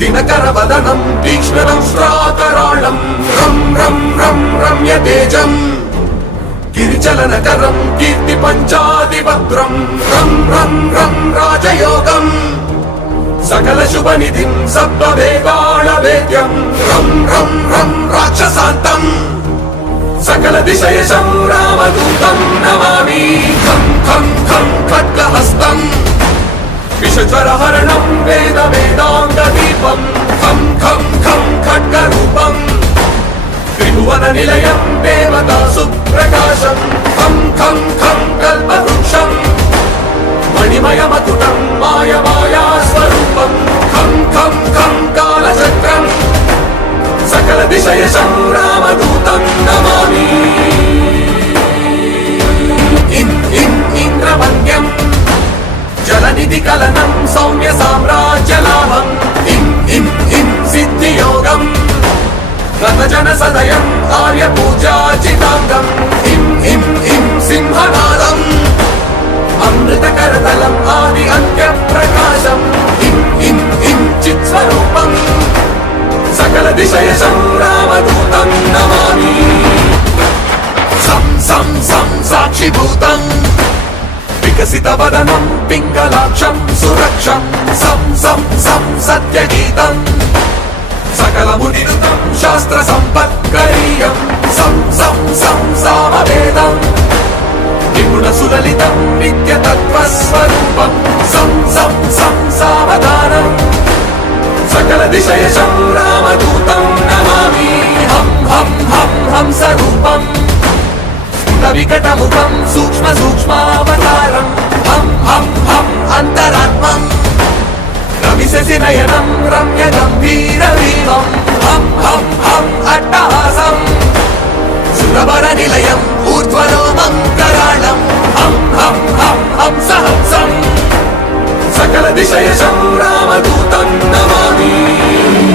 दिनकरवदनं तीक्ष्णदंष्ट्राकराळं रं रं रं रम्यतेजं गिरिचलनकरं कीर्तिपञ्चादिभद्रं रं रं रं राजयोगं सकलशुभनिधिं सप्तवेगाळवेद्यं रं रं रं राक्षसान्तं सकलदिशयशं रामदूतं नमामि खं खं खं खड्गहस्तं विषज्वरहरणं वेदवेदाङ्गदीपं खं खं खं खड्गरूपं त्रिभुवननिलयं देवतासुप्रकाशं खं खं खं कल्पवृक्षं मणिमयमकुटं मायमायास्वरूपं खं खं खं कालचक्रं सकलदिशयशं रामदूतं नमामि इन्द्रवन्द्यं जलनिधिकलनं सौम्य साम्राज्यलाभम् इं सिद्धियोगम् गतजनसदयम् आर्यपूजाचिताङ्गम् इं सिंहनादम् अमृतकरतलम् आदि अन्त्यप्रकाशम् इं चित्स्वरूपम् सकलदिशयशं रामदूतं नमामि सं सं सं साक्षिभूतम् विकसितवदनं पिङ्गलाक्षं सुरक्षं सं सं सं सत्यगीतं सकलमुनिनुतं शास्त्रसम्पत्करीयं सं सं सं सामवेदं निपुणसुललितं नित्यतत्त्वस्वरूपं सं सं सं सावधानं सकलदिशयशं रामदूतं नमामि हं हं हं हंसरूपम् विकटमुखं सूक्ष्म सूक्ष्मावतारं हं हं हं अन्तरात्मं रविशसि नयनं रम्य गम्भीरवीरं हं हं हं अट्टहासं सुरवरनिलयं ऊर्ध्वरोमं कराळं हं हं हं हंसहंसं सकलदिशयशं रामदूतं नमामि